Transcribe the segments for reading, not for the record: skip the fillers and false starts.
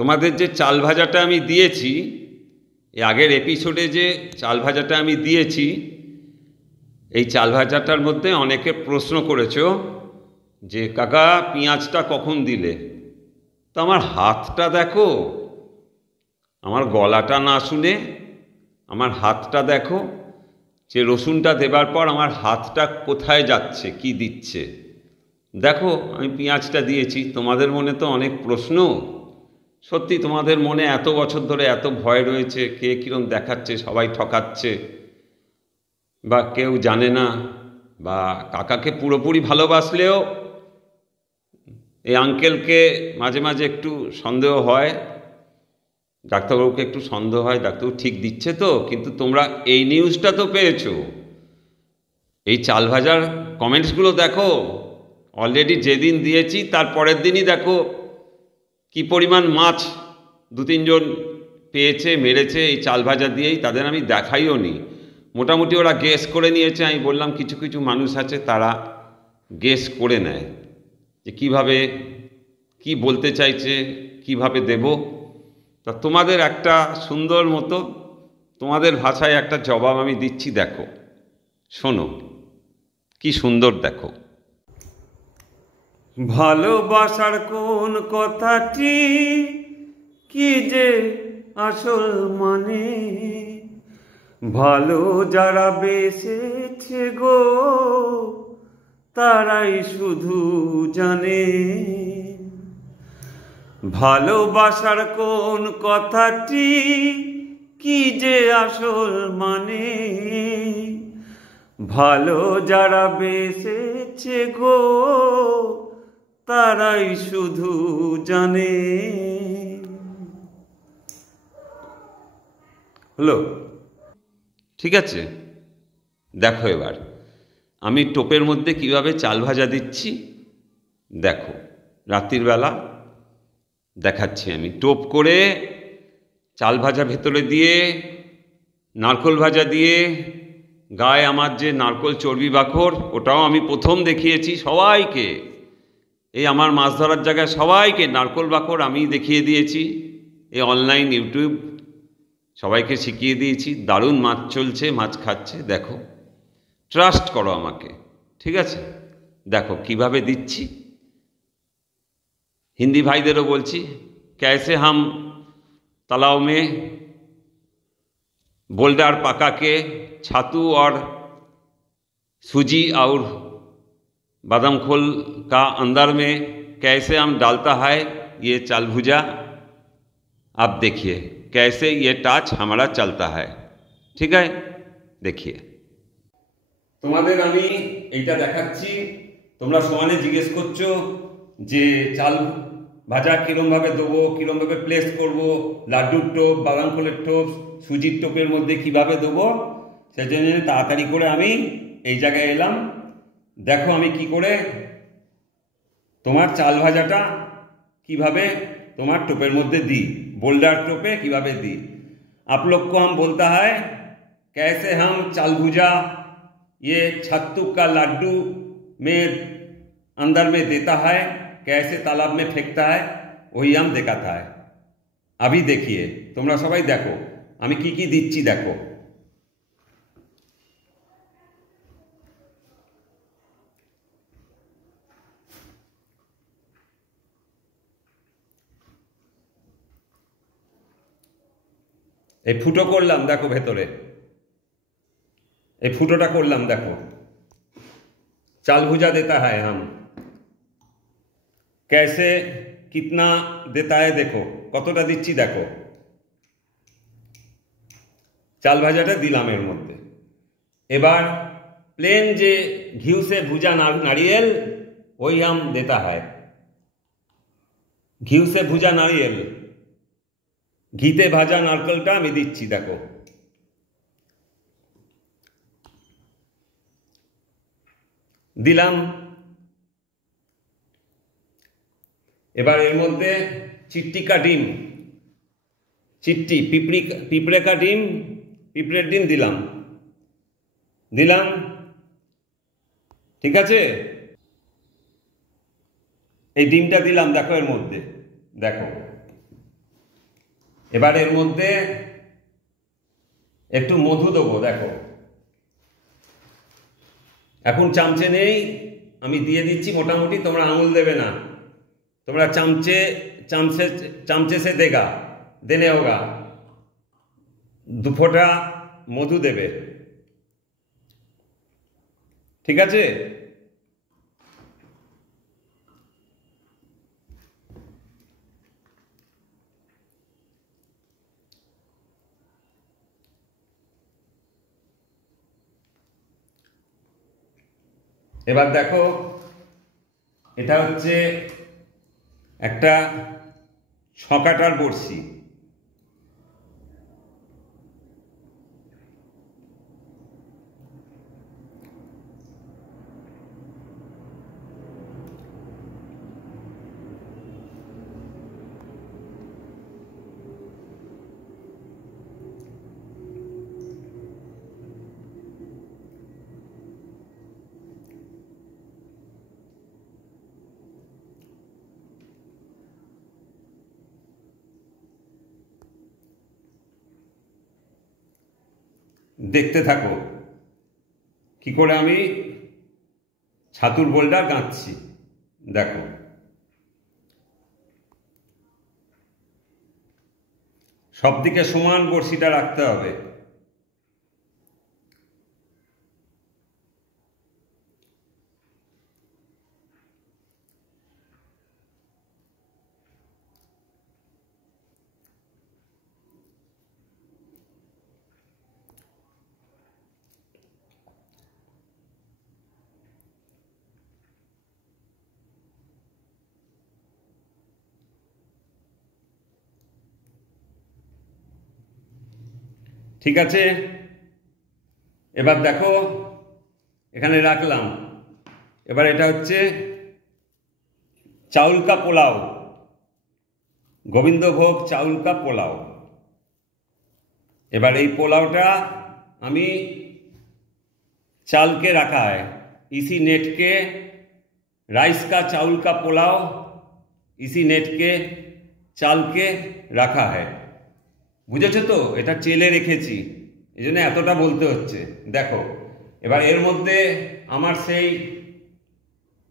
তোমাদের যে চাল ভাজাটা আমি দিয়েছি, এই আগের এপিসোডে যে চাল ভাজাটা আমি দিয়েছি, এই চাল ভাজাটার মধ্যে অনেকে প্রশ্ন করেছো যে কাকা পেঁয়াজটা কখন দিলে। তো আমার হাতটা দেখো, আমার গলাটা না শুনে আমার হাতটা দেখো, যে রসুনটা দেবার পর আমার হাতটা কোথায় যাচ্ছে, কি দিচ্ছে। দেখো আমি পেঁয়াজটা দিয়েছি। তোমাদের মনে তো অনেক প্রশ্ন, সত্যি তোমাদের মনে এত বছর ধরে এত ভয় রয়েছে, কে কীরকম দেখাচ্ছে, সবাই ঠকাচ্ছে, বা কেউ জানে না, বা কাকাকে পুরোপুরি ভালোবাসলেও এই আঙ্কেলকে মাঝে মাঝে একটু সন্দেহ হয়, ডাক্তারবাবুকে একটু সন্দেহ হয়, ডাক্তারবাবু ঠিক দিচ্ছে তো। কিন্তু তোমরা এই নিউজটা তো পেয়েছো, এই চাল ভাজার কমেন্টসগুলো দেখো। অলরেডি যেদিন দিয়েছি তার পরের দিনই দেখো কি পরিমাণ মাছ দু তিনজন পেয়েছে, মেরেছে এই চাল ভাজা দিয়েই। তাদের আমি দেখাইও নি, মোটামুটি ওরা গেস করে নিয়েছে। আমি বললাম কিছু কিছু মানুষ আছে তারা গেস করে নেয় যে কীভাবে কি বলতে চাইছে, কিভাবে দেব। তা তোমাদের একটা সুন্দর মতো তোমাদের ভাষায় একটা জবাব আমি দিচ্ছি, দেখো শোনো কি সুন্দর। দেখো, ভালোবাসার কোন কথাটি কি যে আসল মানে, ভালো যারা বেসেছে গো তারাই শুধু জানে। ভালোবাসার কোন কথাটি কি যে আসল মানে, ভালো যারা বেসেছে গো তারাই শুধু জানে। হলো? ঠিক আছে, দেখো এবার আমি টোপের মধ্যে কিভাবে চাল ভাজা দিচ্ছি। দেখো, রাত্রির বেলা দেখাচ্ছি আমি টোপ করে চাল ভাজা ভেতরে দিয়ে, নারকোল ভাজা দিয়ে, গায়ে আমার যে নারকোল চর্বি বাখর ওটাও আমি প্রথম দেখিয়েছি সবাইকে। এই আমার মাছ ধরার জায়গায় সবাইকে নারকোল বাখর আমি দেখিয়ে দিয়েছি। এই অনলাইন ইউটিউব সবাইকে শিখিয়ে দিয়েছি। দারুণ মাছ চলছে, মাছ খাচ্ছে। দেখো, ট্রাস্ট করো আমাকে, ঠিক আছে? দেখো কিভাবে দিচ্ছি। हिंदी भाईदेरों बोलছি, कैसे हम तालाब में बोल्डर पका के छातू और सूजी और बादाम खोल का अंदर में कैसे हम डालता है ये चाल भुजा। आप देखिए कैसे ये टाच हमारा चलता है, ठीक है? देखिए তোমাদের আমি এইটা দেখাচ্ছি। তোমরা সমানে জিজ্ঞেস করছো যে চাল ভাজা কীরমভাবে দেবো, কীরমভাবে প্লেস করব, লাড্ডুর টোপ, বাদাম খোলের টোপ, সুজির টোপের মধ্যে কিভাবে দেবো। সেজন্য তাড়াতাড়ি করে আমি এই জায়গায় এলাম। দেখো আমি কি করে তোমার চাল ভাজাটা কিভাবে তোমার টোপের মধ্যে দিই, बोल्डर टोपे किभाबे दी। आप लोग को हम बोलता है कैसे हम चाल भुजा ये छत्तू का लड्डू में अंदर में देता है, कैसे तालाब में फेंकता है, वही हम दिखाता है। अभी देखिए তোমরা সবাই দেখো আমি কি কি দিচ্ছি। দেখো এই ফুটো করলাম, দেখো ভেতরে এই ফুটোটা করলাম। দেখো चाल भुजा देता है हम, कैसे कितना देता है देखो, কতটা দিচ্ছি দেখো। চাল ভাজাটা দিলাম এর মধ্যে। এবার प्लेन जे घी से भुजा नारियल वही हम देता है। घी से भुजा नारियल, ঘিতে ভাজা নারকেলটা আমি দিচ্ছি। দেখো দিলাম। এবার এর মধ্যে চিট্টি কা ডিম, চিট্টি পিঁপড়ে কা ডিম, পিঁপড়ের ডিম দিলাম দিলাম ঠিক আছে। এই ডিমটা দিলাম দেখো এর মধ্যে। দেখো এবার এর মধ্যে একটু মধু দেবো। দেখো এখন চামচে নেই, আমি দিয়ে দিচ্ছি মোটামুটি, তোমরা আঙুল দেবে না, তোমরা চামচে সে দেনে হোগা 2 ফোঁটা মধু দেবে, ঠিক আছে? এবার দেখো এটা হচ্ছে একটা ছকাটার বড়শি। দেখতে থাকো কি করে আমি ছাতুর বোলটা গাঁথছি। দেখো সব দিকে সমান বড়শিটা রাখতে হবে। ঠিক আছে, এবার দেখো এখানে রাখলাম। এবার এটা হচ্ছে চাউল কা পোলাও, গোবিন্দভোগ চাউল কা পোলাও। এবার এই পোলাওটা আমি चाल के रखा है, इसी नेट के राइस का चावल का पोलाव इसी नेट के চাল কে রাখা है। বুঝেছো তো? এটা চেলে রেখেছি, এই জন্য এতটা বলতে হচ্ছে। দেখো এবার এর মধ্যে আমার সেই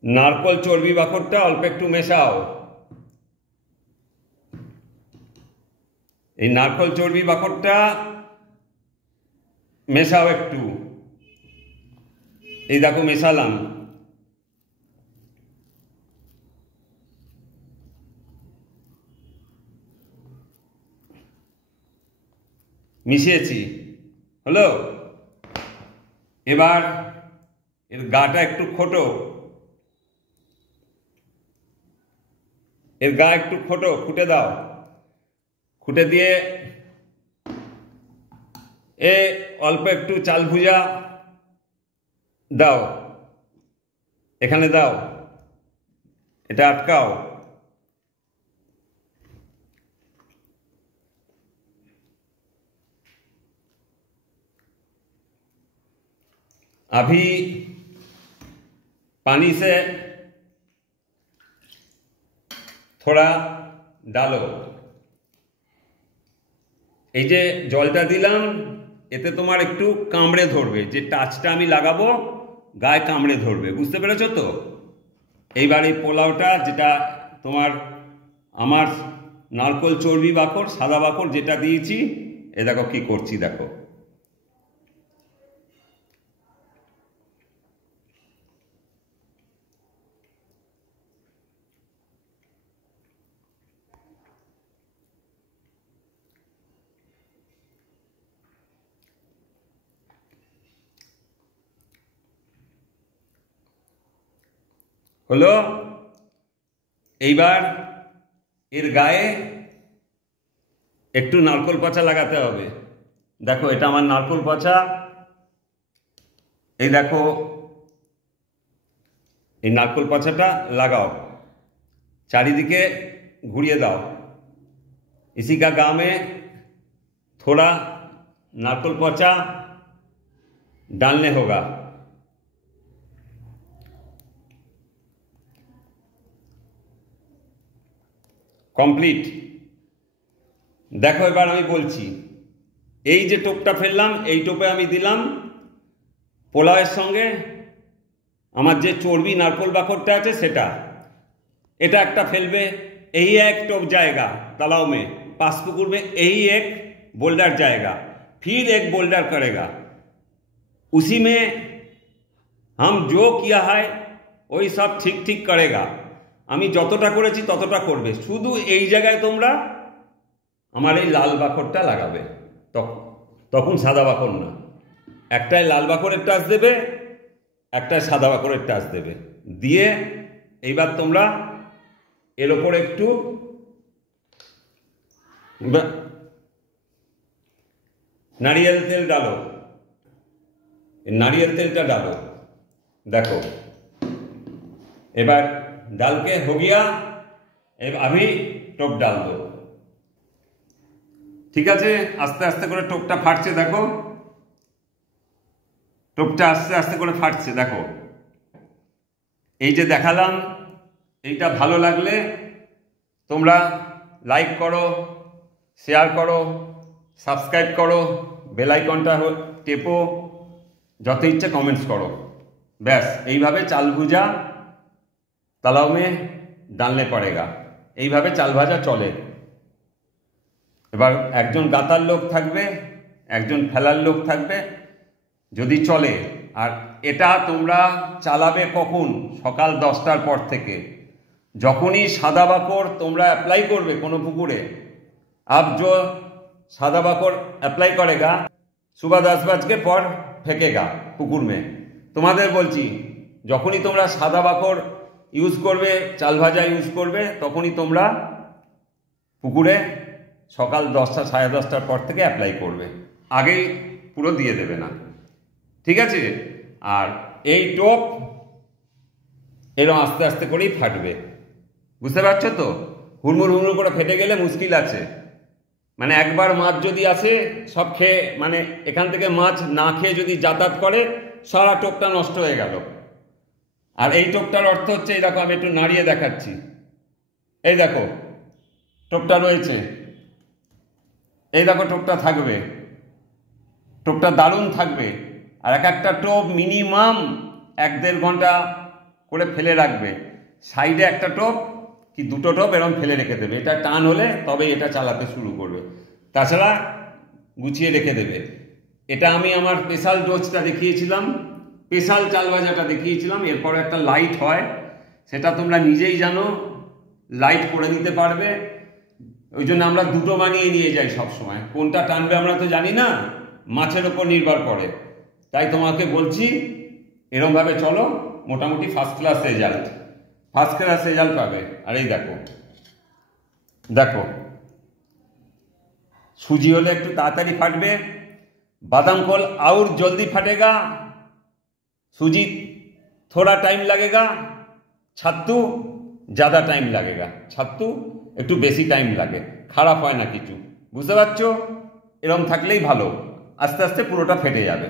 নারকোল চর্বি বাকরটা অল্প একটু মেশাও। এই নারকোল চর্বি বাকরটা মেশাও একটু। এই দেখো মেশালাম। মিশিয়েছি, হলো। এবার এর গাটা একটু খোটো, এর গা একটু খোটো, খুঁটে দাও। খুঁটে দিয়ে এ অল্প একটু চাল ভুজা দাও, এখানে দাও, এটা আটকাও। अभी पानी से थोड़ा डालो। এই যে জলটা দিলাম এতে তোমার একটু কামড়ে ধরবে, যে টাচটা আমি লাগাবো গায়ে কামড়ে ধরবে, বুঝতে পেরেছো তো? এইবার এই পোলাওটা যেটা তোমার আমার নারকোল চর্বি বাকর সাদা বাকর যেটা দিয়েছি, এ দেখো কি করছি, দেখো। হলো। এইবার এর গায়ে একটু নারকোল পাছা লাগাতে হবে। দেখো এটা আমার নারকোল পাছা, এই দেখো এই নারকোল পাছাটা লাগাও, চারিদিকে ঘুরিয়ে দাও। इसी का गाँव में थोड़ा नारकोल पाचा डालने होगा। कंप्लीट দেখো এবার আমি বলছি, এই যে টোপটা ফেললাম, এই টোপে আমি দিলাম পোলাওয়ের সঙ্গে আমার যে চর্বি নারকোল বাকরটা আছে সেটা, এটা একটা ফেलबे। यही एक टोप जाएगा तालाब में, पासपुकुर में यही एक बोल्डर जाएगा, फिर एक बोल्डर करेगा, उसी में हम जो किया है वही सब ठीक ठीक करेगा। আমি যতটা করেছি ততটা করবে, শুধু এই জায়গায় তোমরা আমার এই লাল বাকরটা লাগাবে, তখন সাদা বাকর না। একটাই লাল বাকরের টাচ দেবে, একটাই সাদা বাকরের টাচ দেবে, দিয়ে এইবার তোমরা এর ওপর একটু नारियल तेल डालो, नारियल तेलটা डालो। देखो এবার डाल के हो गया, अभी टोप डाल दो। ঠিক আছে, আস্তে আস্তে করে টোপটা ফাটছে, দেখো টোপটা আস্তে আস্তে করে ফাটছে। দেখো এই যে দেখালাম, এইটা ভালো লাগলে তোমরা লাইক করো, শেয়ার করো, সাবস্ক্রাইব করো, বেল আইকনটা টেপো, যত ইচ্ছে কমেন্টস করো। ব্যাস এইভাবে চাল ভুজা তালাও মে ডালনে পড়েগা, এইভাবে চাল ভাজা চলে। এবার একজন গাতার লোক থাকবে, একজন ফেলার লোক থাকবে, যদি চলে। আর এটা তোমরা চালাবে কখন? সকাল 10টার পর থেকে। যখনই সাদা বাকর তোমরা অ্যাপ্লাই করবে কোনো পুকুরে, अब जो सादा बाकड़ अप्लाई करेगा सुबह 10 बज के पर फेंकेगा पुकुर में। তোমাদের বলছি, যখনই তোমরা সাদা বাকড় ইউজ করবে, চাল ভাজা ইউজ করবে, তখনই তোমরা পুকুরে সকাল 10টা সাড়ে 10টার পর থেকে অ্যাপ্লাই করবে, আগেই পুরো দিয়ে দেবে না, ঠিক আছে? আর এই টোপ এরকম আস্তে আস্তে করেই ফাটবে, বুঝতে পারছো তো? হুড়মুড় হুড়মুড় করে ফেটে গেলে মুশকিল আছে। মানে একবার মাছ যদি আসে সব খেয়ে, মানে এখান থেকে মাছ না খেয়ে যদি যাতায়াত করে, সারা টোপটা নষ্ট হয়ে গেল। আর এই টোপটার অর্থ হচ্ছে, এই দেখো আমি একটু নাড়িয়ে দেখাচ্ছি, এই দেখো টোপটা রয়েছে, এই দেখো টোপটা থাকবে, টোপটা দারুণ থাকবে। আর এক একটা টোপ মিনিমাম 1-1.5 ঘন্টা করে ফেলে রাখবে। সাইডে একটা টোপ কি দুটো টোপ এরকম ফেলে রেখে দেবে, এটা টান হলে তবে এটা চালাতে শুরু করবে, তাছাড়া গুছিয়ে রেখে দেবে। এটা আমি আমার স্পেশাল ডোজটা দেখিয়েছিলাম, স্পেশাল চাল ভাজাটা দেখিয়েছিলাম। এরপর একটা লাইট হয়, সেটা তোমরা নিজেই জানো, লাইট করে নিতে পারবে। ওই জন্য আমরা দুটো বানিয়ে নিয়ে যাই সব সময়, কোনটা টানবে আমরা তো জানি না, মাছের ওপর নির্ভর করে। তাই তোমাকে বলছি এরকমভাবে চলো, মোটামুটি ফার্স্ট ক্লাস রেজাল্ট পাবে। আর এই দেখো দেখো सूजी होले একটু তাড়াতাড়ি ফাটবে, बादाम खोल और जल्दी फटेगा, सूजी थोड़ा टाइम लगेगा, छत्तू ज़्यादा टाइम लगेगा, छत्तू একটু বেশি টাইম লাগে, খারাপ হয় না কিছু, বুঝতে পারছো? এরকম থাকলেই ভালো, আস্তে আস্তে পুরোটা ফেটে যাবে।